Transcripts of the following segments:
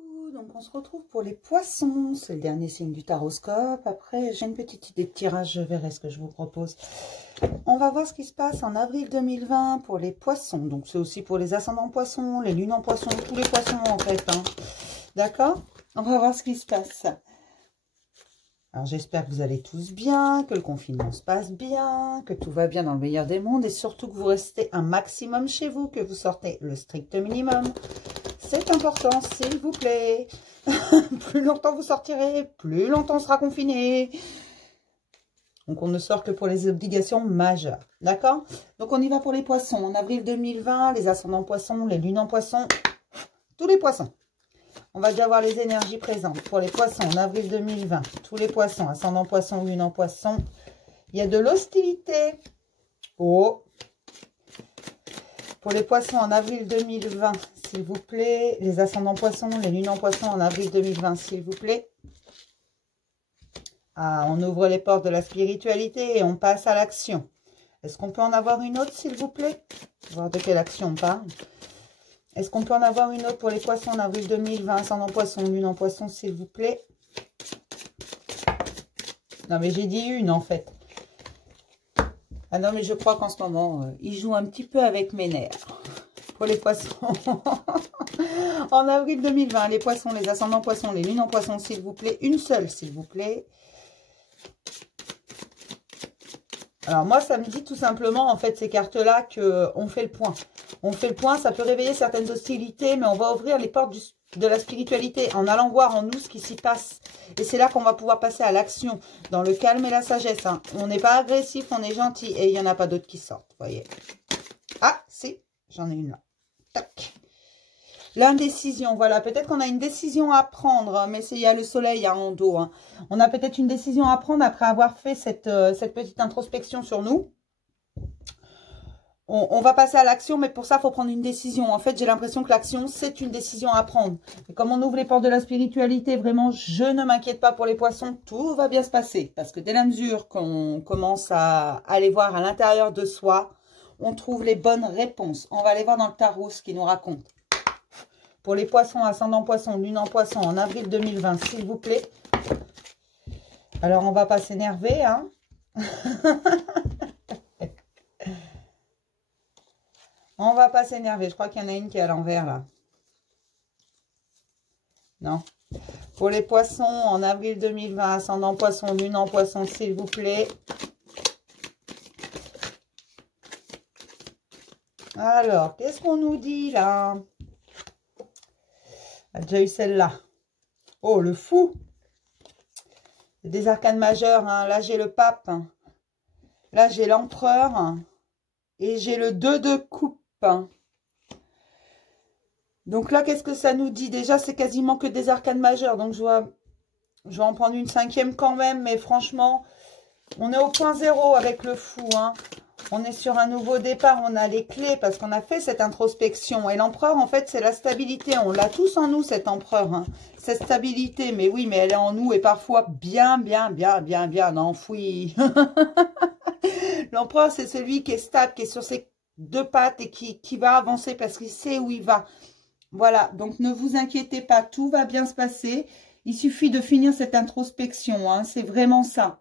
Coucou, donc on se retrouve pour les poissons, c'est le dernier signe du taroscope. Après j'ai une petite idée de tirage, je verrai ce que je vous propose. On va voir ce qui se passe en avril 2020 pour les poissons, donc c'est aussi pour les ascendants poissons, les lunes en poissons, tous les poissons en fait, hein. D'accord? On va voir ce qui se passe. Alors j'espère que vous allez tous bien, que le confinement se passe bien, que tout va bien dans le meilleur des mondes et surtout que vous restez un maximum chez vous, que vous sortez le strict minimum. C'est important, s'il vous plaît. Plus longtemps vous sortirez, plus longtemps on sera confiné. Donc on ne sort que pour les obligations majeures. D'accord? Donc on y va pour les poissons. En avril 2020, les ascendants poissons, les lunes en poissons, tous les poissons. On va déjà voir les énergies présentes. Pour les poissons, en avril 2020, tous les poissons, ascendant poisson, lune en poisson, il y a de l'hostilité. Oh! Pour les poissons, en avril 2020, s'il vous plaît, les ascendants poissons, les lunes en poisson, en avril 2020, s'il vous plaît. Ah, on ouvre les portes de la spiritualité et on passe à l'action. Est-ce qu'on peut en avoir une autre, s'il vous plaît? Voir de quelle action on parle. Est-ce qu'on peut en avoir une autre pour les poissons en avril 2020, ascendant poisson, lune en poisson, s'il vous plaît? Non, mais j'ai dit une, en fait. Ah non, mais je crois qu'en ce moment, il joue un petit peu avec mes nerfs. Pour les poissons. En avril 2020, les poissons, les ascendants poissons, les lunes en poissons, s'il vous plaît. Une seule, s'il vous plaît. Alors moi, ça me dit tout simplement, en fait, ces cartes-là, qu'on fait le point. On fait le point, ça peut réveiller certaines hostilités, mais on va ouvrir les portes de la spiritualité en allant voir en nous ce qui s'y passe. Et c'est là qu'on va pouvoir passer à l'action, dans le calme et la sagesse. Hein. On n'est pas agressif, on est gentil. Et il n'y en a pas d'autres qui sortent, vous voyez. Ah, si, j'en ai une là. Tac. L'indécision, voilà. Peut-être qu'on a une décision à prendre, mais il y a le soleil en dos. Hein. On a peut-être une décision à prendre après avoir fait cette petite introspection sur nous. On va passer à l'action, mais pour ça, il faut prendre une décision. En fait, j'ai l'impression que l'action, c'est une décision à prendre. Et comme on ouvre les portes de la spiritualité, vraiment, je ne m'inquiète pas pour les poissons. Tout va bien se passer. Parce que dès la mesure qu'on commence à aller voir à l'intérieur de soi, on trouve les bonnes réponses. On va aller voir dans le tarot ce qu'il nous raconte. Pour les poissons, ascendant poisson, lune en poisson, en avril 2020, s'il vous plaît. Alors, on va pas s'énerver, hein. On va pas s'énerver. Je crois qu'il y en a une qui est à l'envers, là. Non. Pour les poissons, en avril 2020, ascendant poisson, lune en poisson, s'il vous plaît. Alors, qu'est-ce qu'on nous dit, là? On a déjà eu celle-là. Oh, le fou. Des arcanes majeures. Hein. Là, j'ai le pape. Hein. Là, j'ai l'empereur. Hein. Et j'ai le 2 de coupe. Hein. Donc là, qu'est-ce que ça nous dit? Déjà, c'est quasiment que des arcanes majeures. Donc, je vais en prendre une 5e quand même. Mais franchement, on est au point zéro avec le fou. Hein. On est sur un nouveau départ, on a les clés parce qu'on a fait cette introspection. Et l'empereur, en fait, c'est la stabilité. On l'a tous en nous, cet empereur. Hein. Cette stabilité, mais oui, mais elle est en nous et parfois bien enfouie. L'empereur, c'est celui qui est stable, qui est sur ses deux pattes et qui va avancer parce qu'il sait où il va. Voilà, donc ne vous inquiétez pas, tout va bien se passer. Il suffit de finir cette introspection, hein. C'est vraiment ça.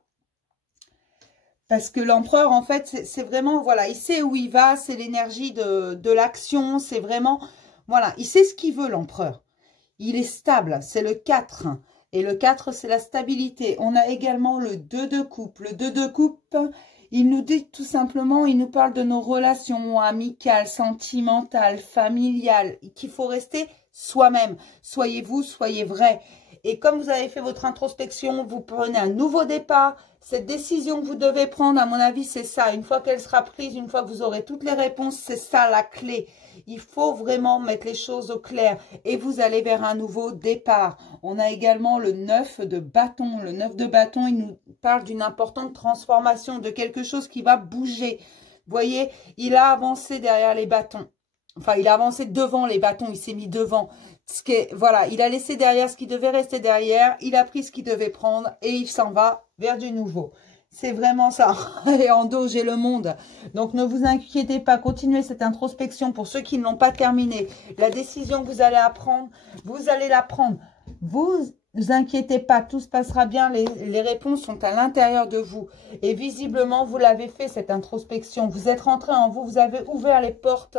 Parce que l'empereur, en fait, c'est vraiment, voilà, il sait où il va, c'est l'énergie de l'action, c'est vraiment, voilà, il sait ce qu'il veut, l'empereur. Il est stable, c'est le 4. Et le 4, c'est la stabilité. On a également le 2 de coupe. Le 2 de coupe, il nous dit tout simplement, il nous parle de nos relations amicales, sentimentales, familiales, qu'il faut rester soi-même. Soyez vous, soyez vrai. Et comme vous avez fait votre introspection, vous prenez un nouveau départ. Cette décision que vous devez prendre, à mon avis, c'est ça. Une fois qu'elle sera prise, une fois que vous aurez toutes les réponses, c'est ça la clé. Il faut vraiment mettre les choses au clair. Et vous allez vers un nouveau départ. On a également le 9 de bâton. Le 9 de bâton, il nous parle d'une importante transformation, de quelque chose qui va bouger. Vous voyez, il a avancé derrière les bâtons. Enfin, il a avancé devant les bâtons, il s'est mis devant. Voilà, il a laissé derrière ce qui devait rester derrière, il a pris ce qu'il devait prendre et il s'en va vers du nouveau. C'est vraiment ça. Et en dos, j'ai le monde. Donc, ne vous inquiétez pas. Continuez cette introspection pour ceux qui ne l'ont pas terminée. La décision que vous allez apprendre, vous allez la prendre. Vous inquiétez pas. Tout se passera bien. Les réponses sont à l'intérieur de vous. Et visiblement, vous l'avez fait, cette introspection. Vous êtes rentré en vous. Vous avez ouvert les portes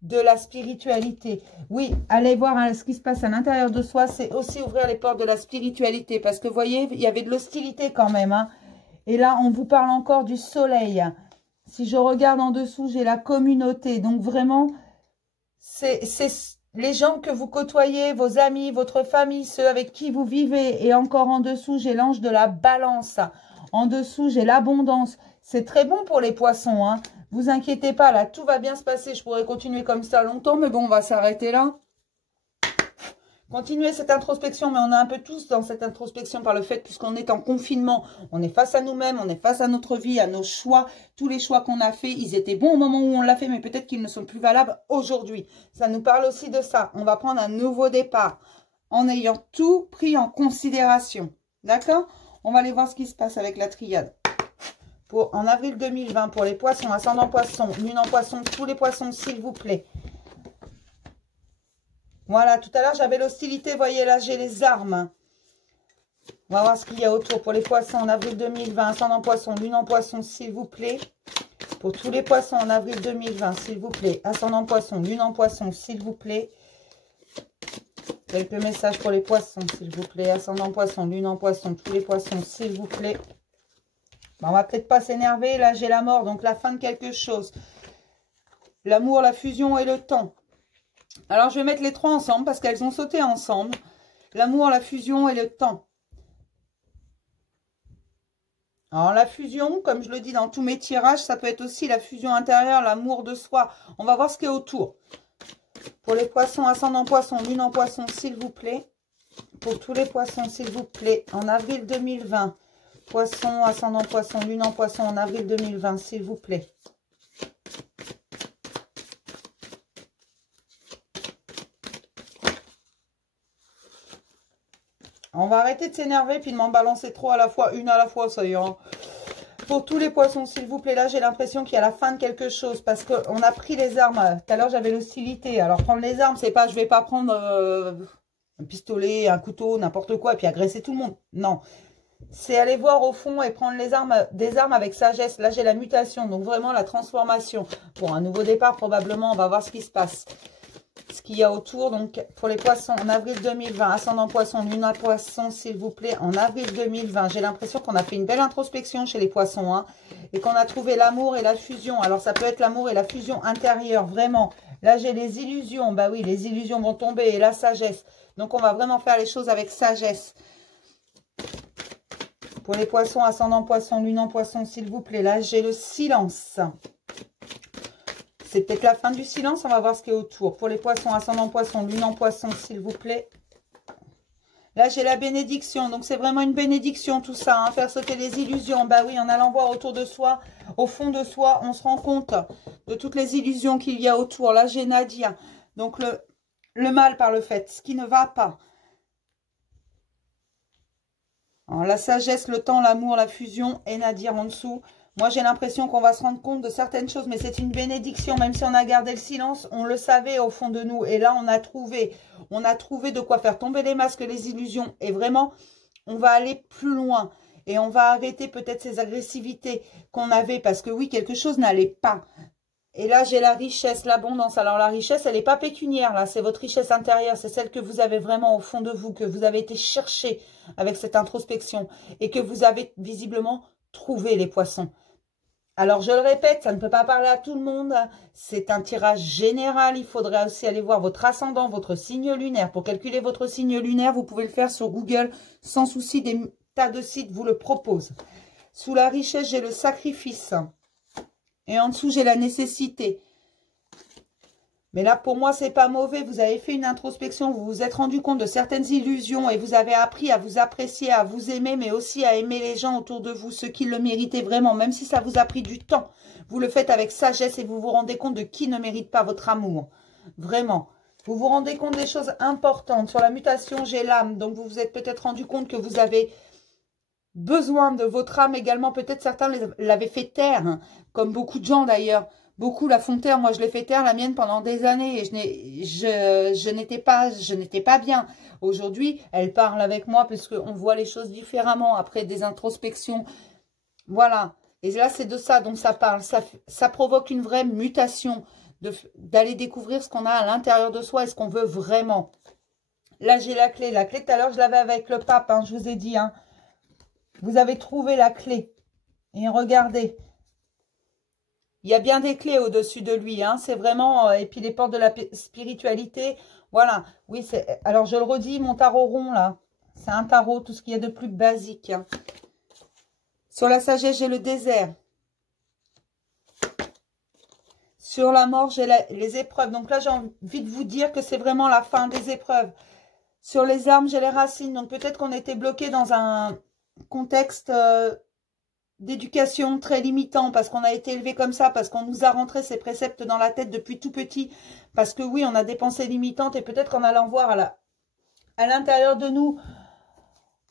de la spiritualité. Oui, allez voir ce qui se passe à l'intérieur de soi. C'est aussi ouvrir les portes de la spiritualité. Parce que, vous voyez, il y avait de l'hostilité quand même, hein. Et là, on vous parle encore du soleil. Si je regarde en dessous, j'ai la communauté. Donc vraiment, c'est les gens que vous côtoyez, vos amis, votre famille, ceux avec qui vous vivez. Et encore en dessous, j'ai l'ange de la balance. En dessous, j'ai l'abondance. C'est très bon pour les poissons, hein. Vous inquiétez pas, là, tout va bien se passer. Je pourrais continuer comme ça longtemps, mais bon, on va s'arrêter là. Continuez cette introspection, mais on est un peu tous dans cette introspection par le fait, puisqu'on est en confinement, on est face à nous-mêmes, on est face à notre vie, à nos choix. Tous les choix qu'on a faits, ils étaient bons au moment où on l'a fait, mais peut-être qu'ils ne sont plus valables aujourd'hui. Ça nous parle aussi de ça. On va prendre un nouveau départ en ayant tout pris en considération. D'accord? On va aller voir ce qui se passe avec la triade. En avril 2020, pour les poissons, ascendant poisson, lune en poisson, tous les poissons, s'il vous plaît. Voilà, tout à l'heure, j'avais l'hostilité. Voyez, là, j'ai les armes. On va voir ce qu'il y a autour pour les poissons en avril 2020. Ascendant poisson, lune en poisson, s'il vous plaît. Pour tous les poissons en avril 2020, s'il vous plaît. Ascendant poisson, lune en poisson, s'il vous plaît. Quelques messages pour les poissons, s'il vous plaît. Ascendant poisson, lune en poisson, tous les poissons, s'il vous plaît. Bon, on va peut-être pas s'énerver. Là, j'ai la mort, donc la fin de quelque chose. L'amour, la fusion et le temps. Alors, je vais mettre les trois ensemble parce qu'elles ont sauté ensemble. L'amour, la fusion et le temps. Alors, la fusion, comme je le dis dans tous mes tirages, ça peut être aussi la fusion intérieure, l'amour de soi. On va voir ce qui est autour. Pour les poissons, ascendant poisson, lune en poisson, s'il vous plaît. Pour tous les poissons, s'il vous plaît. En avril 2020. Poisson, ascendant poisson, lune en poisson, en avril 2020, s'il vous plaît. On va arrêter de s'énerver puis de m'en balancer trop à la fois, une à la fois, ça ira. Pour tous les poissons, s'il vous plaît, là, j'ai l'impression qu'il y a la fin de quelque chose parce qu'on a pris les armes. Tout à l'heure, j'avais l'hostilité. Alors, prendre les armes, c'est pas, je vais pas prendre un pistolet, un couteau, n'importe quoi et puis agresser tout le monde. Non. C'est aller voir au fond et prendre les armes, des armes avec sagesse. Là, j'ai la mutation, donc vraiment la transformation. Pour un nouveau départ, probablement, on va voir ce qui se passe. Ce qu'il y a autour, donc pour les poissons en avril 2020, ascendant poisson, lune en poisson, s'il vous plaît, en avril 2020. J'ai l'impression qu'on a fait une belle introspection chez les poissons, hein, et qu'on a trouvé l'amour et la fusion. Alors, ça peut être l'amour et la fusion intérieure, vraiment. Là, j'ai les illusions. Bah oui, les illusions vont tomber et la sagesse. Donc, on va vraiment faire les choses avec sagesse. Pour les poissons, ascendant poisson, lune en poisson, s'il vous plaît. Là, j'ai le silence. C'est peut-être la fin du silence. On va voir ce qui est autour. Pour les poissons, ascendant poisson, lune en poisson, s'il vous plaît. Là, j'ai la bénédiction. Donc, c'est vraiment une bénédiction, tout ça. Hein, faire sauter les illusions. Bah oui, en allant voir autour de soi, au fond de soi, on se rend compte de toutes les illusions qu'il y a autour. Là, j'ai Nadia. Donc, le mal par le fait. Ce qui ne va pas. Alors, la sagesse, le temps, l'amour, la fusion et Nadia en dessous. Moi, j'ai l'impression qu'on va se rendre compte de certaines choses, mais c'est une bénédiction. Même si on a gardé le silence, on le savait au fond de nous. Et là, on a trouvé de quoi faire tomber les masques, les illusions. Et vraiment, on va aller plus loin. Et on va arrêter peut-être ces agressivités qu'on avait. Parce que oui, quelque chose n'allait pas. Et là, j'ai la richesse, l'abondance. Alors, la richesse, elle n'est pas pécuniaire, là. C'est votre richesse intérieure. C'est celle que vous avez vraiment au fond de vous, que vous avez été chercher avec cette introspection. Et que vous avez visiblement trouvé, les poissons. Alors, je le répète, ça ne peut pas parler à tout le monde. C'est un tirage général. Il faudrait aussi aller voir votre ascendant, votre signe lunaire. Pour calculer votre signe lunaire, vous pouvez le faire sur Google sans souci. Des tas de sites vous le proposent. Sous la richesse, j'ai le sacrifice. Et en dessous, j'ai la nécessité. Mais là, pour moi, c'est pas mauvais. Vous avez fait une introspection, vous vous êtes rendu compte de certaines illusions et vous avez appris à vous apprécier, à vous aimer, mais aussi à aimer les gens autour de vous, ceux qui le méritaient vraiment, même si ça vous a pris du temps. Vous le faites avec sagesse et vous vous rendez compte de qui ne mérite pas votre amour. Vraiment. Vous vous rendez compte des choses importantes. Sur la mutation, j'ai l'âme. Donc, vous vous êtes peut-être rendu compte que vous avez besoin de votre âme également. Peut-être certains l'avaient fait taire, hein, comme beaucoup de gens d'ailleurs. Beaucoup la font taire. Moi, je l'ai fait taire, la mienne, pendant des années. Et je n'étais pas bien. Aujourd'hui, elle parle avec moi parce qu'on voit les choses différemment après des introspections. Voilà. Et là, c'est de ça dont ça parle. Ça provoque une vraie mutation d'aller découvrir ce qu'on a à l'intérieur de soi et ce qu'on veut vraiment. Là, j'ai la clé. La clé, tout à l'heure, je l'avais avec le pape, hein, je vous ai dit. Hein. Vous avez trouvé la clé. Et regardez. Il y a bien des clés au-dessus de lui. Hein. C'est vraiment... et puis les portes de la spiritualité. Voilà. Oui, c'est... Alors, je le redis, mon tarot rond, là. C'est un tarot, tout ce qu'il y a de plus basique. Hein. Sur la sagesse, j'ai le désert. Sur la mort, j'ai les épreuves. Donc là, j'ai envie de vous dire que c'est vraiment la fin des épreuves. Sur les armes, j'ai les racines. Donc peut-être qu'on était bloqué dans un contexte d'éducation très limitant, parce qu'on a été élevé comme ça, parce qu'on nous a rentré ces préceptes dans la tête depuis tout petit, parce que oui, on a des pensées limitantes, et peut-être qu'en allant voir à l'intérieur de nous,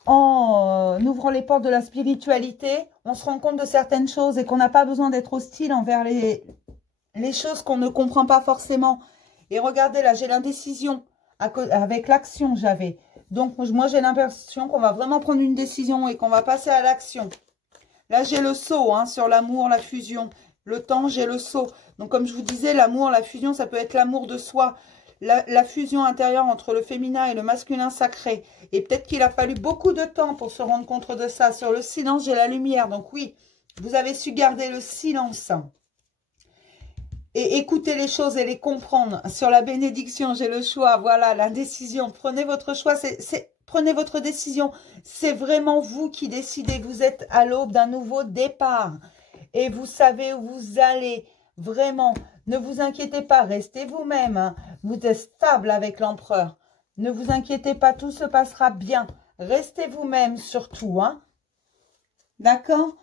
en ouvrant les portes de la spiritualité, on se rend compte de certaines choses et qu'on n'a pas besoin d'être hostile envers les choses qu'on ne comprend pas forcément. Et regardez, là, j'ai l'indécision. Avec l'action, j'avais. Donc, moi, j'ai l'impression qu'on va vraiment prendre une décision et qu'on va passer à l'action. Là, j'ai le saut, hein, sur l'amour, la fusion. Le temps, j'ai le saut. Donc, comme je vous disais, l'amour, la fusion, ça peut être l'amour de soi. La fusion intérieure entre le féminin et le masculin sacré. Et peut-être qu'il a fallu beaucoup de temps pour se rendre compte de ça. Sur le silence, j'ai la lumière. Donc, oui, vous avez su garder le silence. Et écouter les choses et les comprendre. Sur la bénédiction, j'ai le choix. Voilà, l'indécision. Prenez votre choix. Prenez votre décision. C'est vraiment vous qui décidez. Vous êtes à l'aube d'un nouveau départ. Et vous savez où vous allez. Vraiment. Ne vous inquiétez pas. Restez vous-même. Hein. Vous êtes stable avec l'empereur. Ne vous inquiétez pas. Tout se passera bien. Restez vous-même surtout. Hein. D'accord ?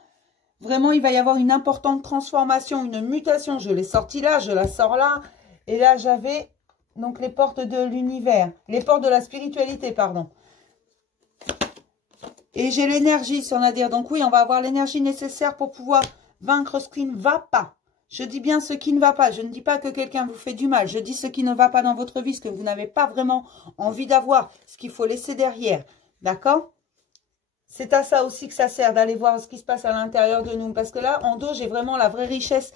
Vraiment, il va y avoir une importante transformation, une mutation. Je l'ai sortie là, je la sors là. Et là, j'avais donc les portes de l'univers. Les portes de la spiritualité, pardon. Et j'ai l'énergie sur Nadir. Donc oui, on va avoir l'énergie nécessaire pour pouvoir vaincre ce qui ne va pas. Je dis bien ce qui ne va pas. Je ne dis pas que quelqu'un vous fait du mal. Je dis ce qui ne va pas dans votre vie, ce que vous n'avez pas vraiment envie d'avoir, ce qu'il faut laisser derrière. D'accord ? C'est à ça aussi que ça sert, d'aller voir ce qui se passe à l'intérieur de nous. Parce que là, en dos, j'ai vraiment la vraie richesse.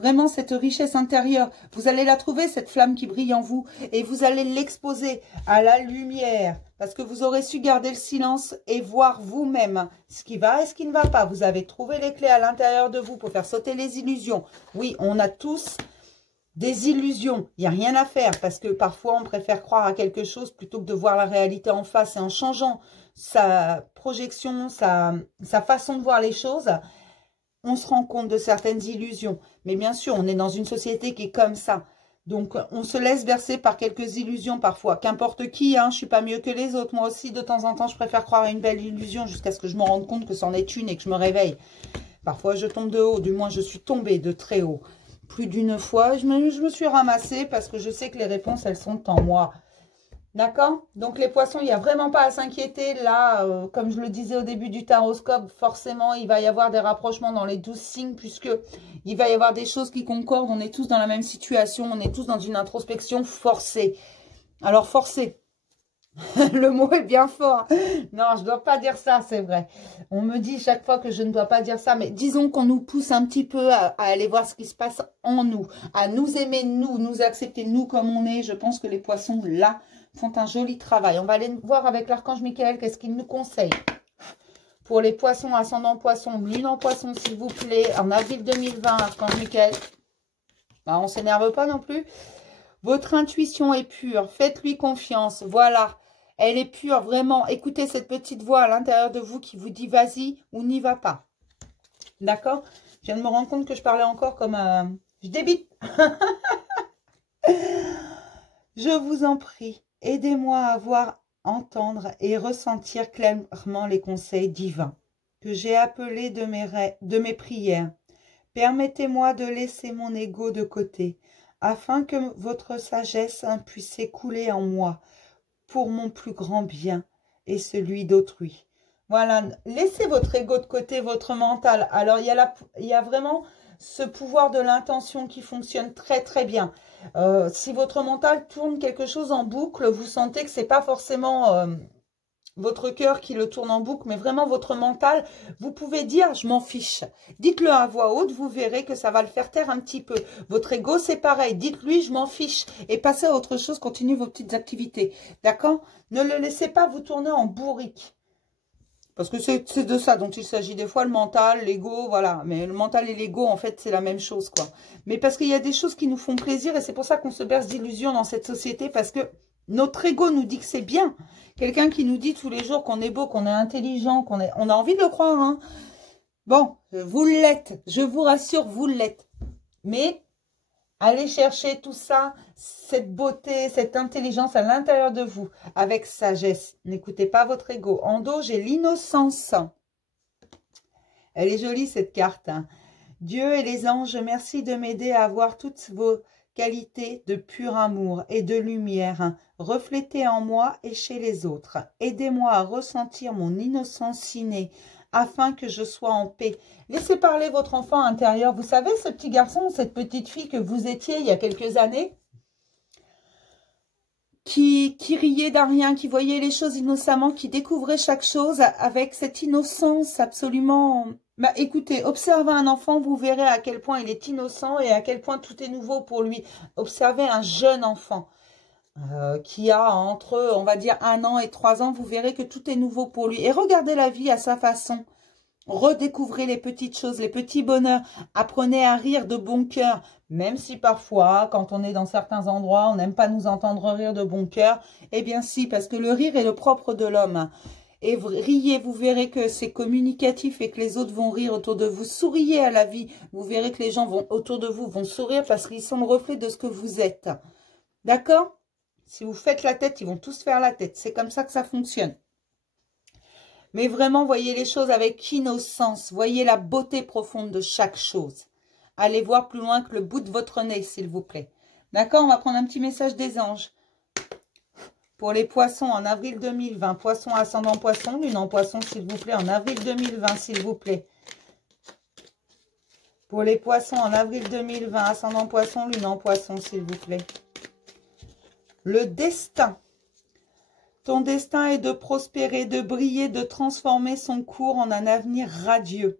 Vraiment, cette richesse intérieure. Vous allez la trouver, cette flamme qui brille en vous. Et vous allez l'exposer à la lumière. Parce que vous aurez su garder le silence et voir vous-même ce qui va et ce qui ne va pas. Vous avez trouvé les clés à l'intérieur de vous pour faire sauter les illusions. Oui, on a tous des illusions. Il n'y a rien à faire. Parce que parfois, on préfère croire à quelque chose plutôt que de voir la réalité en face. Et en changeant sa projection, sa façon de voir les choses, on se rend compte de certaines illusions. Mais bien sûr, on est dans une société qui est comme ça. Donc, on se laisse bercer par quelques illusions parfois. Qu'importe qui, hein, je ne suis pas mieux que les autres. Moi aussi, de temps en temps, je préfère croire à une belle illusion jusqu'à ce que je me rende compte que c'en est une et que je me réveille. Parfois, je tombe de haut. Du moins, je suis tombée de très haut. Plus d'une fois, je me suis ramassée parce que je sais que les réponses, elles sont en moi. D'accord? Donc, les poissons, il n'y a vraiment pas à s'inquiéter. Là, comme je le disais au début du taroscope, forcément, il va y avoir des rapprochements dans les 12 signes puisque il va y avoir des choses qui concordent. On est tous dans la même situation. On est tous dans une introspection forcée. Alors, forcée. Le mot est bien fort. Non, je ne dois pas dire ça, c'est vrai. On me dit chaque fois que je ne dois pas dire ça. Mais disons qu'on nous pousse un petit peu à aller voir ce qui se passe en nous. À nous aimer, nous accepter, nous comme on est. Je pense que les poissons, là, font un joli travail. On va aller voir avec l'archange Michael qu'est-ce qu'il nous conseille. Pour les poissons, ascendant poisson, lune en poisson, s'il vous plaît. En avril 2020, archange Michael. Bah, on ne s'énerve pas non plus. Votre intuition est pure. Faites-lui confiance. Voilà. Elle est pure, vraiment. Écoutez cette petite voix à l'intérieur de vous qui vous dit vas-y ou n'y va pas. D'accord? Je viens de me rendre compte que je parlais encore comme un... Je débite. Je vous en prie. Aidez-moi à voir, entendre et ressentir clairement les conseils divins que j'ai appelés de mes prières. Permettez-moi de laisser mon ego de côté, afin que votre sagesse puisse s'écouler en moi pour mon plus grand bien et celui d'autrui. Voilà, laissez votre ego de côté, votre mental. Alors, il y a vraiment ce pouvoir de l'intention qui fonctionne très très bien. Si votre mental tourne quelque chose en boucle, vous sentez que c'est pas forcément votre cœur qui le tourne en boucle, mais vraiment votre mental, vous pouvez dire « je m'en fiche ». Dites-le à voix haute, vous verrez que ça va le faire taire un petit peu. Votre ego, c'est pareil. Dites-lui « je m'en fiche » et passez à autre chose, continuez vos petites activités. D'accord? Ne le laissez pas vous tourner en bourrique. Parce que c'est de ça dont il s'agit. Des fois, le mental, l'ego, voilà. Mais le mental et l'ego, en fait, c'est la même chose, quoi. Mais parce qu'il y a des choses qui nous font plaisir et c'est pour ça qu'on se berce d'illusions dans cette société. Parce que notre ego nous dit que c'est bien. Quelqu'un qui nous dit tous les jours qu'on est beau, qu'on est intelligent, on a envie de le croire, hein. Bon, vous l'êtes. Je vous rassure, vous l'êtes. Mais allez chercher tout ça, cette beauté, cette intelligence à l'intérieur de vous, avec sagesse. N'écoutez pas votre ego. En dos, j'ai l'innocence. Elle est jolie, cette carte, hein. Dieu et les anges, merci de m'aider à avoir toutes vos qualités de pur amour et de lumière, hein, reflétées en moi et chez les autres. Aidez-moi à ressentir mon innocence innée, afin que je sois en paix. Laissez parler votre enfant intérieur. Vous savez, ce petit garçon, cette petite fille que vous étiez il y a quelques années, qui riait d'un rien, qui voyait les choses innocemment, qui découvrait chaque chose avec cette innocence absolument... Bah, écoutez, observez un enfant, vous verrez à quel point il est innocent et à quel point tout est nouveau pour lui. Observez un jeune enfant qui a entre, on va dire, 1 an et 3 ans, vous verrez que tout est nouveau pour lui. Et regardez la vie à sa façon. Redécouvrez les petites choses, les petits bonheurs. Apprenez à rire de bon cœur. Même si parfois, quand on est dans certains endroits, on n'aime pas nous entendre rire de bon cœur. Eh bien si, parce que le rire est le propre de l'homme. Et riez, vous verrez que c'est communicatif et que les autres vont rire autour de vous. Souriez à la vie. Vous verrez que les gens autour de vous vont sourire parce qu'ils sont le reflet de ce que vous êtes. D'accord? Si vous faites la tête, ils vont tous faire la tête. C'est comme ça que ça fonctionne. Mais vraiment, voyez les choses avec innocence. Voyez la beauté profonde de chaque chose. Allez voir plus loin que le bout de votre nez, s'il vous plaît. D'accord? On va prendre un petit message des anges. Pour les poissons en avril 2020. Poisson ascendant poisson, lune en poisson, s'il vous plaît. En avril 2020, s'il vous plaît. Pour les poissons en avril 2020. Ascendant poisson, lune en poisson, s'il vous plaît. Le destin. Ton destin est de prospérer, de briller, de transformer son cours en un avenir radieux.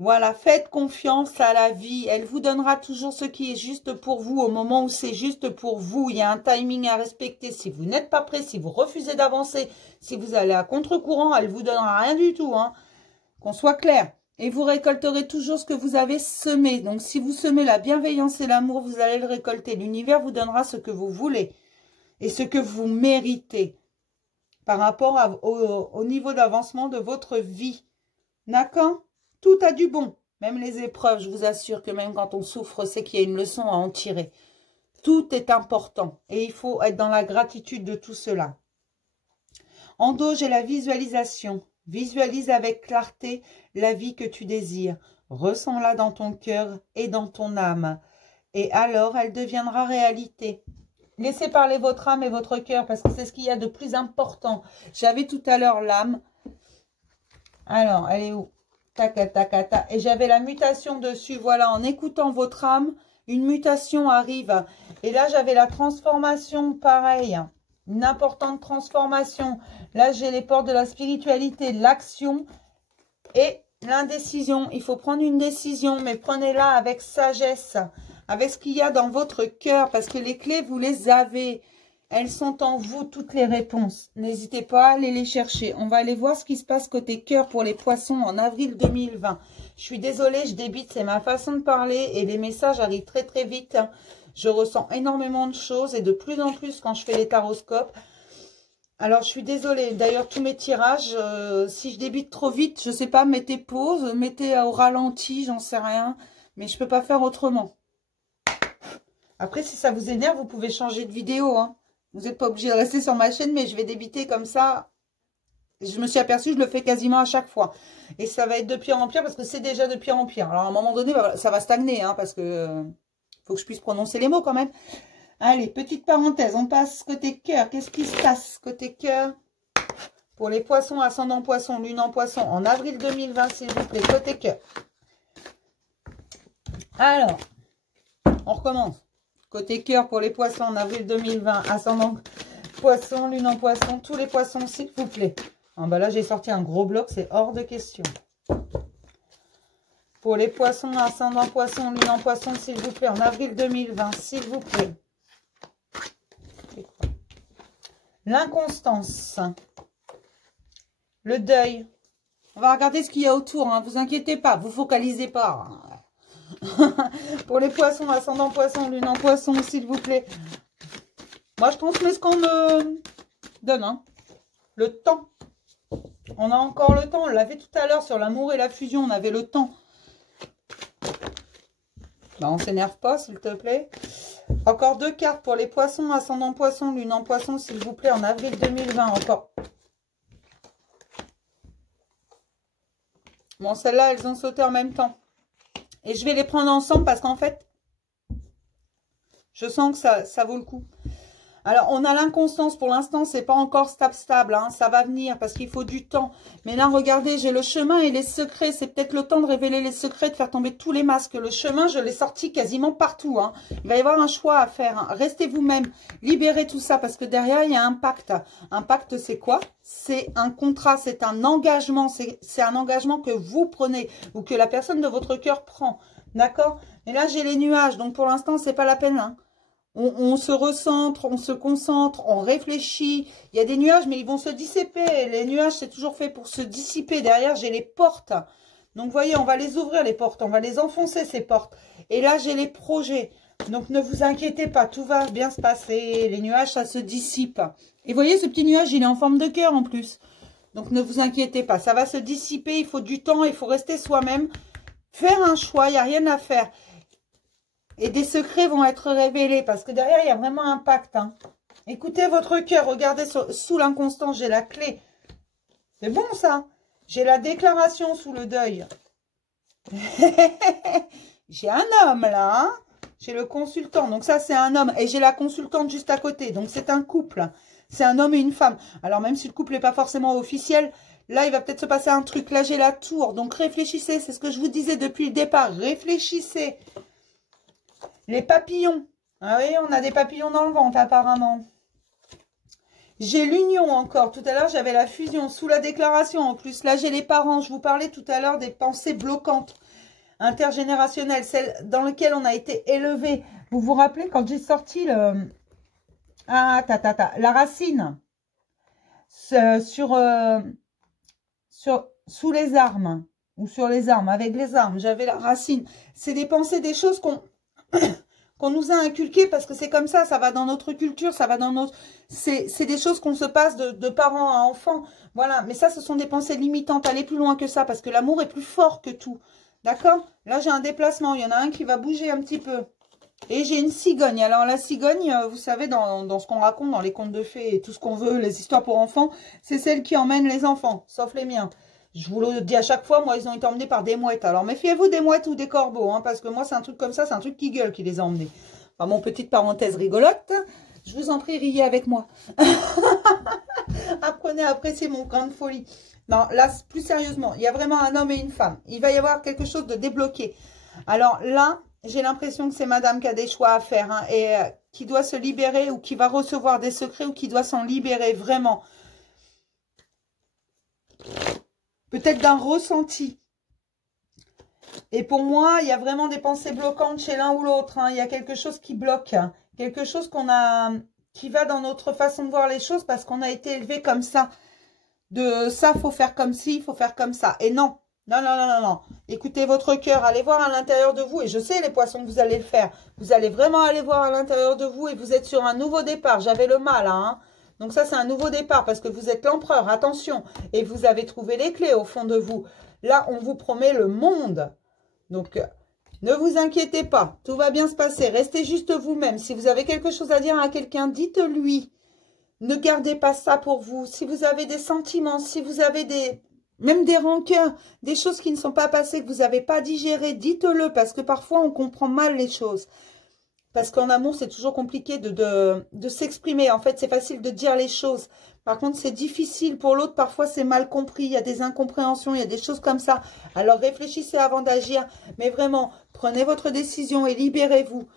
Voilà, faites confiance à la vie. Elle vous donnera toujours ce qui est juste pour vous au moment où c'est juste pour vous. Il y a un timing à respecter. Si vous n'êtes pas prêt, si vous refusez d'avancer, si vous allez à contre-courant, elle ne vous donnera rien du tout, hein. Qu'on soit clair. Et vous récolterez toujours ce que vous avez semé. Donc, si vous semez la bienveillance et l'amour, vous allez le récolter. L'univers vous donnera ce que vous voulez et ce que vous méritez par rapport au niveau d'avancement de votre vie. D'accord? Tout a du bon. Même les épreuves, je vous assure que même quand on souffre, c'est qu'il y a une leçon à en tirer. Tout est important. Et il faut être dans la gratitude de tout cela. En dos, j'ai la visualisation. Visualise avec clarté la vie que tu désires. Ressens-la dans ton cœur et dans ton âme. Et alors, elle deviendra réalité. Laissez parler votre âme et votre cœur parce que c'est ce qu'il y a de plus important. J'avais tout à l'heure l'âme. Alors, elle est où? Et j'avais la mutation dessus. Voilà, en écoutant votre âme, une mutation arrive. Et là, j'avais la transformation, pareil. Une importante transformation. Là, j'ai les portes de la spiritualité, l'action et l'indécision. Il faut prendre une décision, mais prenez-la avec sagesse, avec ce qu'il y a dans votre cœur, parce que les clés, vous les avez. Elles sont en vous, toutes les réponses. N'hésitez pas à aller les chercher. On va aller voir ce qui se passe côté cœur pour les poissons en avril 2020. Je suis désolée, je débite, c'est ma façon de parler et les messages arrivent très très vite. Je ressens énormément de choses et de plus en plus quand je fais les taroscopes. Alors, je suis désolée. D'ailleurs, tous mes tirages, si je débite trop vite, je sais pas, mettez pause, mettez au ralenti, j'en sais rien. Mais je peux pas faire autrement. Après, si ça vous énerve, vous pouvez changer de vidéo, hein. Vous n'êtes pas obligé de rester sur ma chaîne, mais je vais débiter comme ça. Je me suis aperçue, je le fais quasiment à chaque fois. Et ça va être de pire en pire parce que c'est déjà de pire en pire. Alors, à un moment donné, ça va stagner, hein, parce que faut que je puisse prononcer les mots quand même. Allez, petite parenthèse, on passe côté cœur. Qu'est-ce qui se passe côté cœur Pour les poissons, ascendant poisson, lune en poisson, en avril 2020, s'il vous plaît, côté cœur. Alors, on recommence. Côté cœur pour les poissons en avril 2020, ascendant poisson, lune en poisson, tous les poissons, s'il vous plaît. Ah bah là, j'ai sorti un gros bloc, c'est hors de question. Pour les poissons, ascendant poisson, lune en poisson, s'il vous plaît, en avril 2020, s'il vous plaît. L'inconstance. Le deuil. On va regarder ce qu'il y a autour, hein. Vous inquiétez pas, vous focalisez pas. Pour les poissons, ascendant poisson, lune en poisson, s'il vous plaît. Moi, je transmets ce qu'on me donne. Hein. Le temps. On a encore le temps. On l'avait tout à l'heure sur l'amour et la fusion. On avait le temps. Ben, on s'énerve pas, s'il te plaît. Encore 2 cartes pour les poissons, ascendant poisson, lune en poisson, s'il vous plaît, en avril 2020. Encore. Bon, celles-là, elles ont sauté en même temps. Et je vais les prendre ensemble parce qu'en fait, je sens que ça vaut le coup. Alors, on a l'inconstance. Pour l'instant, c'est pas encore stable. Hein. Ça va venir parce qu'il faut du temps. Mais là, regardez, j'ai le chemin et les secrets. C'est peut-être le temps de révéler les secrets, de faire tomber tous les masques. Le chemin, je l'ai sorti quasiment partout. Hein. Il va y avoir un choix à faire. Hein. Restez vous-même. Libérez tout ça parce que derrière, il y a un pacte. Un pacte, c'est quoi? C'est un contrat. C'est un engagement. C'est un engagement que vous prenez ou que la personne de votre cœur prend. D'accord? Et là, j'ai les nuages. Donc, pour l'instant, c'est pas la peine. Hein. On se recentre, on se concentre, on réfléchit. Il y a des nuages, mais ils vont se dissiper. Les nuages, c'est toujours fait pour se dissiper. Derrière, j'ai les portes. Donc, vous voyez, on va les ouvrir, les portes. On va les enfoncer, ces portes. Et là, j'ai les projets. Donc, ne vous inquiétez pas. Tout va bien se passer. Les nuages, ça se dissipe. Et vous voyez, ce petit nuage, il est en forme de cœur, en plus. Donc, ne vous inquiétez pas. Ça va se dissiper. Il faut du temps. Il faut rester soi-même. Faire un choix. Il n'y a rien à faire. Et des secrets vont être révélés parce que derrière, il y a vraiment un pacte. Hein. Écoutez votre cœur. Regardez sous l'inconstance, j'ai la clé. C'est bon, ça. J'ai la déclaration sous le deuil. J'ai un homme, là. Hein. J'ai le consultant. Donc, ça, c'est un homme. Et j'ai la consultante juste à côté. Donc, c'est un couple. C'est un homme et une femme. Alors, même si le couple n'est pas forcément officiel, là, il va peut-être se passer un truc. Là, j'ai la tour. Donc, réfléchissez. C'est ce que je vous disais depuis le départ. Réfléchissez. Les papillons. Ah oui, on a des papillons dans le ventre, apparemment. J'ai l'union encore. Tout à l'heure, j'avais la fusion sous la déclaration. En plus, là, j'ai les parents. Je vous parlais tout à l'heure des pensées bloquantes, intergénérationnelles, celles dans lesquelles on a été élevé. Vous vous rappelez quand j'ai sorti le... Ah, la racine sous les armes. Ou sur les armes, avec les armes. J'avais la racine. C'est des pensées, des choses qu'on nous a inculquées parce que c'est comme ça va dans notre culture, ça va dans notre... C'est des choses qu'on se passe de parents à enfants. Voilà, mais ça, ce sont des pensées limitantes. Allez plus loin que ça parce que l'amour est plus fort que tout. D'accord? Là, j'ai un déplacement. Il y en a un qui va bouger un petit peu. Et j'ai une cigogne. Alors, la cigogne, vous savez, dans ce qu'on raconte, dans les contes de fées et tout ce qu'on veut, les histoires pour enfants, c'est celle qui emmène les enfants, sauf les miens. Je vous le dis à chaque fois, moi, ils ont été emmenés par des mouettes. Alors, méfiez-vous des mouettes ou des corbeaux, hein, parce que moi, c'est un truc comme ça, c'est un truc qui gueule qui les a emmenés. Enfin, mon petite parenthèse rigolote, je vous en prie, riez avec moi. Apprenez à apprécier mon grain de folie. Non, là, plus sérieusement, il y a vraiment un homme et une femme. Il va y avoir quelque chose de débloqué. Alors là, j'ai l'impression que c'est madame qui a des choix à faire, hein, et qui doit se libérer ou qui va recevoir des secrets ou qui doit s'en libérer, vraiment. Peut-être d'un ressenti. Et pour moi, il y a vraiment des pensées bloquantes chez l'un ou l'autre. Hein. Il y a quelque chose qui bloque. Hein. Quelque chose qui va dans notre façon de voir les choses parce qu'on a été élevé comme ça. De ça, faut faire comme ci, il faut faire comme ça. Et non. Non, non, non, non, non. Écoutez votre cœur. Allez voir à l'intérieur de vous. Et je sais, les poissons, que vous allez le faire. Vous allez vraiment aller voir à l'intérieur de vous et vous êtes sur un nouveau départ. J'avais le mal, hein. Donc ça, c'est un nouveau départ parce que vous êtes l'empereur, attention. Et vous avez trouvé les clés au fond de vous. Là, on vous promet le monde. Donc, ne vous inquiétez pas. Tout va bien se passer. Restez juste vous-même. Si vous avez quelque chose à dire à quelqu'un, dites-lui. Ne gardez pas ça pour vous. Si vous avez des sentiments, si vous avez même des rancœurs, des choses qui ne sont pas passées, que vous n'avez pas digérées, dites-le parce que parfois, on comprend mal les choses. parce qu'en amour, c'est toujours compliqué de s'exprimer. En fait, c'est facile de dire les choses. Par contre, c'est difficile pour l'autre. Parfois, c'est mal compris. Il y a des incompréhensions, il y a des choses comme ça. Alors, réfléchissez avant d'agir. Mais vraiment, prenez votre décision et libérez-vous.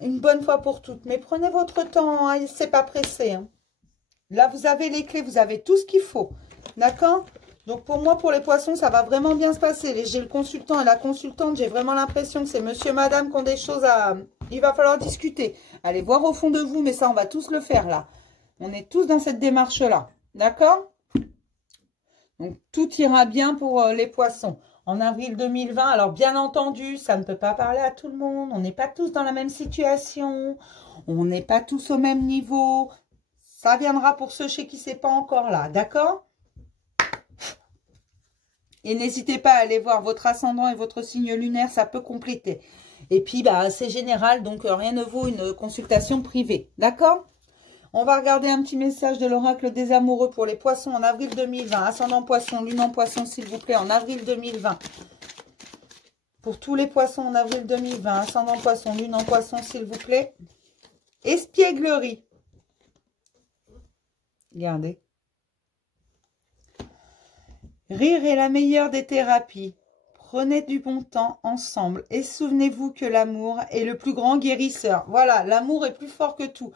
Une bonne fois pour toutes. Mais prenez votre temps. Hein, c'est pas pressé. Hein. Là, vous avez les clés. Vous avez tout ce qu'il faut. D'accord? Donc, pour moi, pour les poissons, ça va vraiment bien se passer. J'ai le consultant et la consultante. J'ai vraiment l'impression que c'est monsieur, madame qui ont des choses à... Il va falloir discuter. Allez voir au fond de vous. Mais ça, on va tous le faire, là. On est tous dans cette démarche-là. D'accord? Donc, tout ira bien pour les poissons. En avril 2020, alors bien entendu, ça ne peut pas parler à tout le monde. On n'est pas tous dans la même situation. On n'est pas tous au même niveau. Ça viendra pour ceux chez qui c'est pas encore là. D'accord? Et n'hésitez pas à aller voir votre ascendant et votre signe lunaire. Ça peut compléter. Et puis, bah, c'est général. Donc, rien ne vaut une consultation privée. D'accord? On va regarder un petit message de l'oracle des amoureux pour les poissons en avril 2020. Ascendant poisson, lune en poisson, s'il vous plaît, en avril 2020. Pour tous les poissons en avril 2020. Ascendant poisson, lune en poisson, s'il vous plaît. Espièglerie. Regardez. Rire est la meilleure des thérapies. Prenez du bon temps ensemble et souvenez-vous que l'amour est le plus grand guérisseur. Voilà, l'amour est plus fort que tout.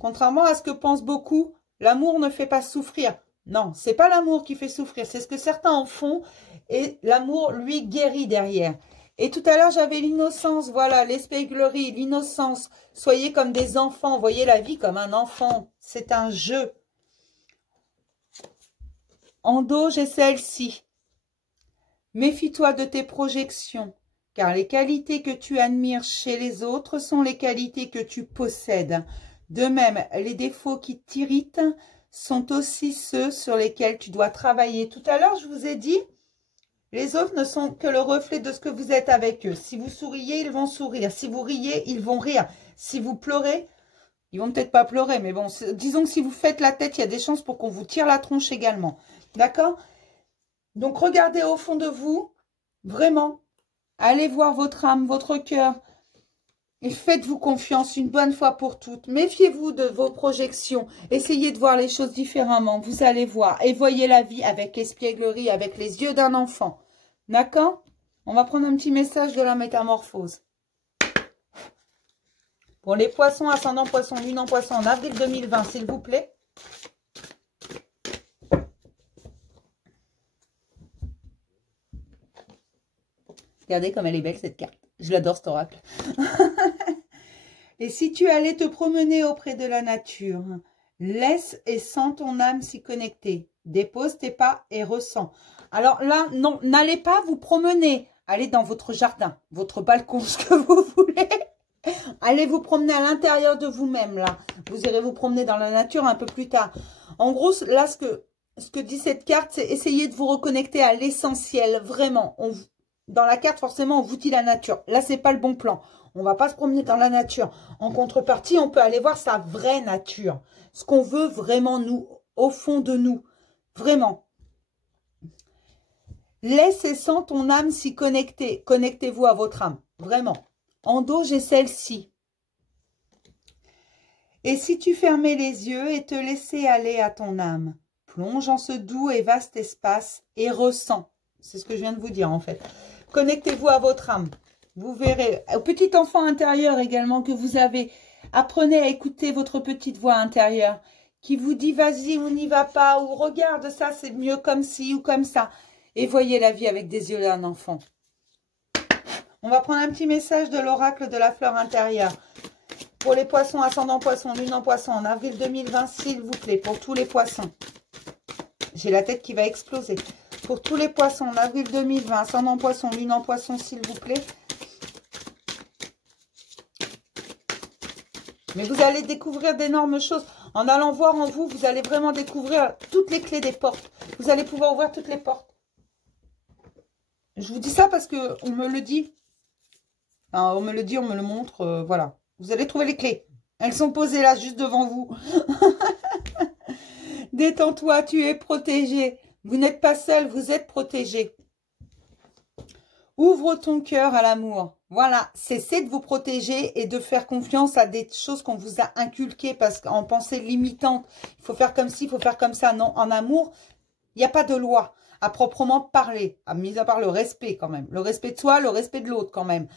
Contrairement à ce que pensent beaucoup, l'amour ne fait pas souffrir. Non, c'est pas l'amour qui fait souffrir, c'est ce que certains en font et l'amour, lui, guérit derrière. Et tout à l'heure, j'avais l'innocence, voilà, l'espièglerie, l'innocence. Soyez comme des enfants, voyez la vie comme un enfant, c'est un jeu. En dos, j'ai celle-ci. Méfie-toi de tes projections, car les qualités que tu admires chez les autres sont les qualités que tu possèdes. De même, les défauts qui t'irritent sont aussi ceux sur lesquels tu dois travailler. Tout à l'heure, je vous ai dit, les autres ne sont que le reflet de ce que vous êtes avec eux. Si vous souriez, ils vont sourire. Si vous riez, ils vont rire. Si vous pleurez, ils vont peut-être pas pleurer, mais bon, disons que si vous faites la tête, il y a des chances pour qu'on vous tire la tronche également. D'accord? Donc, regardez au fond de vous, vraiment. Allez voir votre âme, votre cœur. Et faites-vous confiance une bonne fois pour toutes. Méfiez-vous de vos projections. Essayez de voir les choses différemment. Vous allez voir. Et voyez la vie avec espièglerie, avec les yeux d'un enfant. D'accord? On va prendre un petit message de la métamorphose. Pour les poissons, ascendant poisson, lune en poisson, en avril 2020, s'il vous plaît. Regardez comme elle est belle cette carte. Je l'adore cet oracle. Et si tu allais te promener auprès de la nature, laisse et sens ton âme s'y connecter. Dépose tes pas et ressens. Alors là, non, n'allez pas vous promener. Allez dans votre jardin, votre balcon, ce que vous voulez. Allez vous promener à l'intérieur de vous-même, là. Vous irez vous promener dans la nature un peu plus tard. En gros, là, ce que dit cette carte, c'est essayer de vous reconnecter à l'essentiel, vraiment. Dans la carte, forcément, on vous dit la nature. Là, c'est pas le bon plan. On va pas se promener dans la nature. En contrepartie, on peut aller voir sa vraie nature. Ce qu'on veut vraiment, nous, au fond de nous. Vraiment. Laisse et sens ton âme s'y connecter. Connectez-vous à votre âme. Vraiment. En dos, j'ai celle-ci. Et si tu fermais les yeux et te laissais aller à ton âme, plonge en ce doux et vaste espace et ressens. C'est ce que je viens de vous dire, en fait. Connectez-vous à votre âme. Vous verrez. Au petit enfant intérieur également que vous avez. Apprenez à écouter votre petite voix intérieure qui vous dit vas-y, on n'y va pas, ou regarde ça, c'est mieux comme ci ou comme ça. Et voyez la vie avec des yeux d'un enfant. On va prendre un petit message de l'oracle de la fleur intérieure. Pour les poissons, ascendant poisson, lune en poisson, en avril 2020, s'il vous plaît, pour tous les poissons. J'ai la tête qui va exploser. Pour tous les poissons, en avril 2020, ascendant poisson, lune en poisson, s'il vous plaît. Mais vous allez découvrir d'énormes choses. En allant voir en vous, vous allez vraiment découvrir toutes les clés des portes. Vous allez pouvoir ouvrir toutes les portes. Je vous dis ça parce qu'on me le dit. Enfin, on me le dit, on me le montre. Voilà. Vous allez trouver les clés. Elles sont posées là, juste devant vous. Détends-toi, tu es protégé. Vous n'êtes pas seul, vous êtes protégé. Ouvre ton cœur à l'amour. Voilà, cessez de vous protéger et de faire confiance à des choses qu'on vous a inculquées parce qu'en pensée limitante, il faut faire comme ci, il faut faire comme ça. Non, en amour, il n'y a pas de loi à proprement parler, mis à part le respect quand même. Le respect de soi, le respect de l'autre quand même.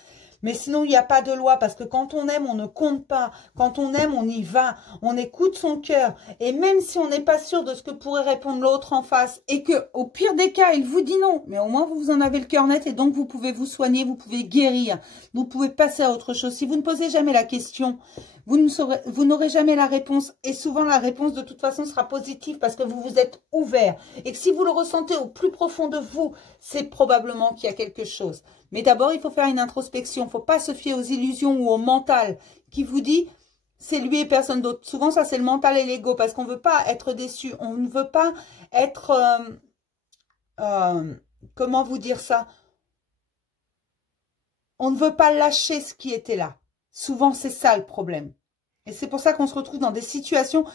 Mais sinon, il n'y a pas de loi parce que quand on aime, on ne compte pas. Quand on aime, on y va. On écoute son cœur. Et même si on n'est pas sûr de ce que pourrait répondre l'autre en face et que, au pire des cas, il vous dit non, mais au moins vous en avez le cœur net et donc vous pouvez vous soigner, vous pouvez guérir. Vous pouvez passer à autre chose. Si vous ne posez jamais la question, vous n'aurez jamais la réponse. Et souvent, la réponse, de toute façon, sera positive parce que vous vous êtes ouvert. Et que si vous le ressentez au plus profond de vous, c'est probablement qu'il y a quelque chose. Mais d'abord, il faut faire une introspection. Il ne faut pas se fier aux illusions ou au mental qui vous dit c'est lui et personne d'autre. Souvent, ça, c'est le mental et l'ego parce qu'on ne veut pas être déçu. On ne veut pas être... comment vous dire ça? On ne veut pas lâcher ce qui était là. Souvent, c'est ça le problème. Et c'est pour ça qu'on se retrouve dans des situations...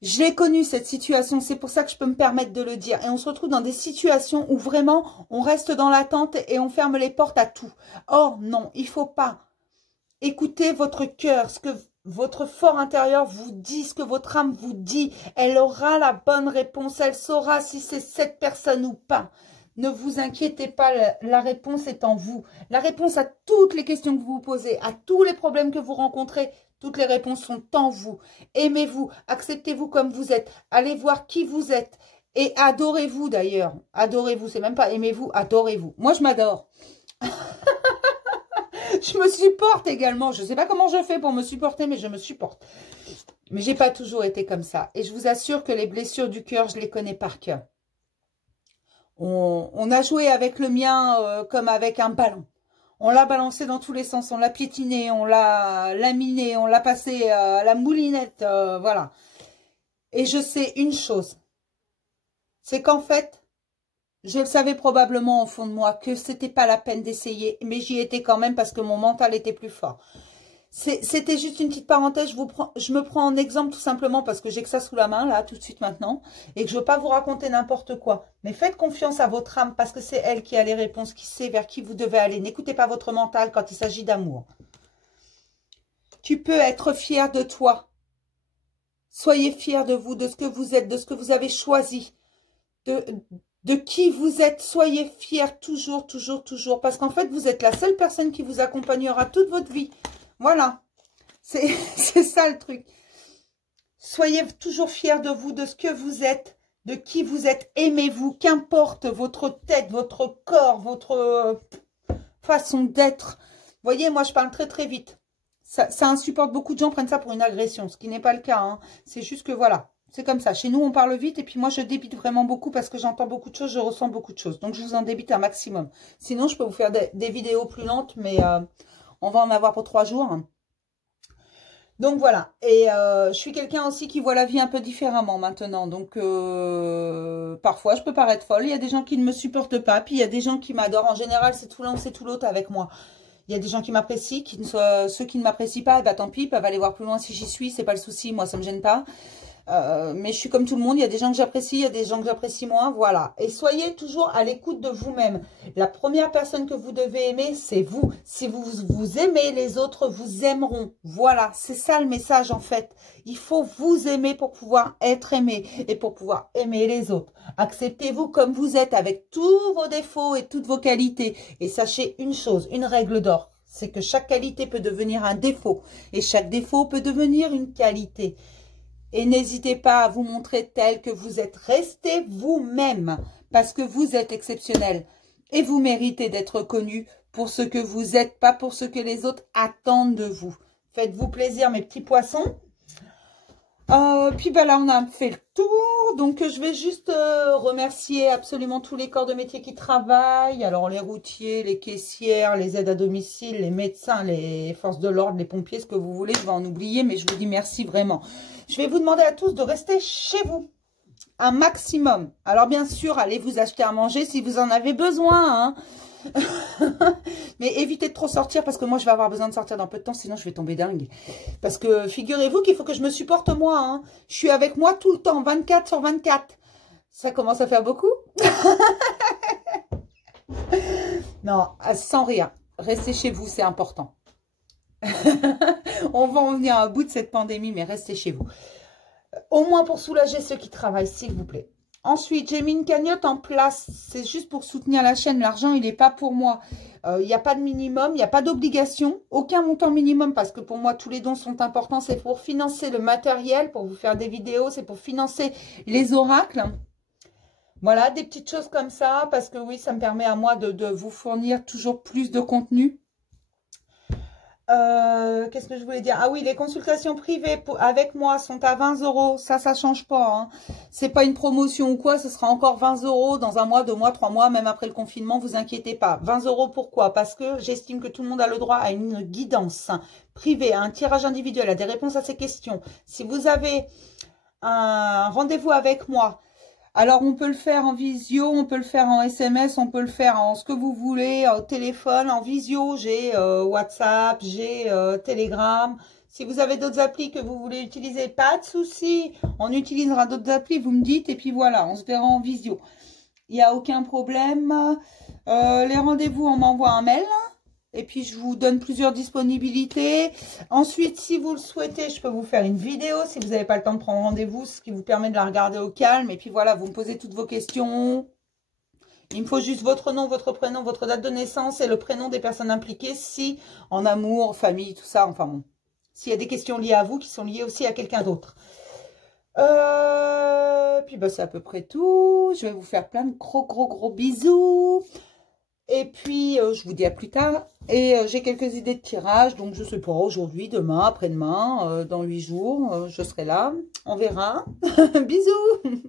Je l'ai connu cette situation, c'est pour ça que je peux me permettre de le dire. Et on se retrouve dans des situations où vraiment on reste dans l'attente et on ferme les portes à tout. Or non, il ne faut pas. Écoutez votre cœur, ce que votre fort intérieur vous dit, ce que votre âme vous dit. Elle aura la bonne réponse, elle saura si c'est cette personne ou pas. Ne vous inquiétez pas, la réponse est en vous. La réponse à toutes les questions que vous vous posez, à tous les problèmes que vous rencontrez, toutes les réponses sont en vous. Aimez-vous, acceptez-vous comme vous êtes. Allez voir qui vous êtes. Et adorez-vous d'ailleurs. Adorez-vous, c'est même pas aimez-vous, adorez-vous. Moi, je m'adore. Je me supporte également. Je ne sais pas comment je fais pour me supporter, mais je me supporte. Mais j'ai pas toujours été comme ça. Et je vous assure que les blessures du cœur, je les connais par cœur. On a joué avec le mien comme avec un ballon. On l'a balancé dans tous les sens, on l'a piétiné, on l'a laminé, on l'a passé à la moulinette, voilà. Et je sais une chose, c'est qu'en fait, je le savais probablement au fond de moi que c'était pas la peine d'essayer, mais j'y étais quand même parce que mon mental était plus fort. C'était juste une petite parenthèse, je me prends en exemple tout simplement parce que j'ai que ça sous la main, là, tout de suite maintenant, et que je ne veux pas vous raconter n'importe quoi. Mais faites confiance à votre âme parce que c'est elle qui a les réponses, qui sait vers qui vous devez aller. N'écoutez pas votre mental quand il s'agit d'amour. Tu peux être fier de toi. Soyez fier de vous, de ce que vous êtes, de ce que vous avez choisi, de qui vous êtes. Soyez fiers toujours, toujours, toujours, parce qu'en fait, vous êtes la seule personne qui vous accompagnera toute votre vie. Voilà, c'est ça le truc. Soyez toujours fiers de vous, de ce que vous êtes, de qui vous êtes. Aimez-vous, qu'importe votre tête, votre corps, votre façon d'être. Vous voyez, moi je parle très très vite. Ça insupporte, beaucoup de gens prennent ça pour une agression, ce qui n'est pas le cas. Hein. C'est juste que voilà, c'est comme ça. Chez nous, on parle vite et puis moi je débite vraiment beaucoup parce que j'entends beaucoup de choses, je ressens beaucoup de choses. Donc je vous en débite un maximum. Sinon, je peux vous faire des vidéos plus lentes, mais... on va en avoir pour 3 jours. Donc voilà. Et je suis quelqu'un aussi qui voit la vie un peu différemment maintenant. Donc parfois je peux paraître folle. Il y a des gens qui ne me supportent pas. Puis il y a des gens qui m'adorent. En général, c'est tout l'un ou c'est tout l'autre avec moi. Il y a des gens qui m'apprécient. Ceux qui ne m'apprécient pas, bah, tant pis, ils peuvent aller voir plus loin si j'y suis. C'est pas le souci. Moi, ça me gêne pas. Mais je suis comme tout le monde, il y a des gens que j'apprécie, il y a des gens que j'apprécie moins, voilà. Et soyez toujours à l'écoute de vous-même. La première personne que vous devez aimer, c'est vous. Si vous aimez, les autres vous aimeront. Voilà, c'est ça le message en fait. Il faut vous aimer pour pouvoir être aimé et pour pouvoir aimer les autres. Acceptez-vous comme vous êtes avec tous vos défauts et toutes vos qualités. Et sachez une chose, une règle d'or, c'est que chaque qualité peut devenir un défaut et chaque défaut peut devenir une qualité. Et n'hésitez pas à vous montrer tel que vous êtes. Restez vous-même parce que vous êtes exceptionnel. Et vous méritez d'être connu pour ce que vous êtes, pas pour ce que les autres attendent de vous. Faites-vous plaisir, mes petits poissons. Puis bah là, on a fait le tour. Donc, je vais juste remercier absolument tous les corps de métier qui travaillent. Alors, les routiers, les caissières, les aides à domicile, les médecins, les forces de l'ordre, les pompiers, ce que vous voulez. Je vais en oublier, mais je vous dis merci vraiment. Je vais vous demander à tous de rester chez vous un maximum. Alors, bien sûr, allez vous acheter à manger si vous en avez besoin, hein. Mais évitez de trop sortir parce que moi je vais avoir besoin de sortir dans peu de temps, sinon je vais tomber dingue. Parce que figurez-vous qu'il faut que je me supporte moi, hein. Je suis avec moi tout le temps, 24 sur 24. Ça commence à faire beaucoup. Non, sans rien. Restez chez vous, c'est important. On va en venir à bout de cette pandémie, mais restez chez vous. Au moins pour soulager ceux qui travaillent, s'il vous plaît. Ensuite, j'ai mis une cagnotte en place. C'est juste pour soutenir la chaîne. L'argent, il n'est pas pour moi. Il n'y a pas de minimum, il n'y a pas d'obligation. Aucun montant minimum parce que pour moi, tous les dons sont importants. C'est pour financer le matériel, pour vous faire des vidéos. C'est pour financer les oracles. Voilà, des petites choses comme ça. Parce que oui, ça me permet à moi de vous fournir toujours plus de contenu. Qu'est-ce que je voulais dire? Ah oui, les consultations privées avec moi sont à 20 €. Ça change pas. Hein. C'est pas une promotion ou quoi. Ce sera encore 20 € dans un mois, 2 mois, 3 mois, même après le confinement. Vous inquiétez pas. 20 € pourquoi? Parce que j'estime que tout le monde a le droit à une guidance privée, à un tirage individuel, à des réponses à ces questions. Si vous avez un rendez-vous avec moi, alors, on peut le faire en visio, on peut le faire en SMS, on peut le faire en ce que vous voulez, au téléphone, en visio. J'ai WhatsApp, j'ai Telegram. Si vous avez d'autres applis que vous voulez utiliser, pas de souci. On utilisera d'autres applis, vous me dites, et puis voilà, on se verra en visio. Il n'y a aucun problème. Les rendez-vous, on m'envoie un mail. Et puis, je vous donne plusieurs disponibilités. Ensuite, si vous le souhaitez, je peux vous faire une vidéo. Si vous n'avez pas le temps de prendre rendez-vous, ce qui vous permet de la regarder au calme. Et puis voilà, vous me posez toutes vos questions. Il me faut juste votre nom, votre prénom, votre date de naissance et le prénom des personnes impliquées. Si en amour, famille, tout ça, enfin bon. S'il y a des questions liées à vous qui sont liées aussi à quelqu'un d'autre. Puis bah, c'est à peu près tout. Je vais vous faire plein de gros bisous. Et puis, je vous dis à plus tard. Et j'ai quelques idées de tirage. Donc, je sais pas, aujourd'hui, demain, après-demain, dans 8 jours, je serai là. On verra. Bisous.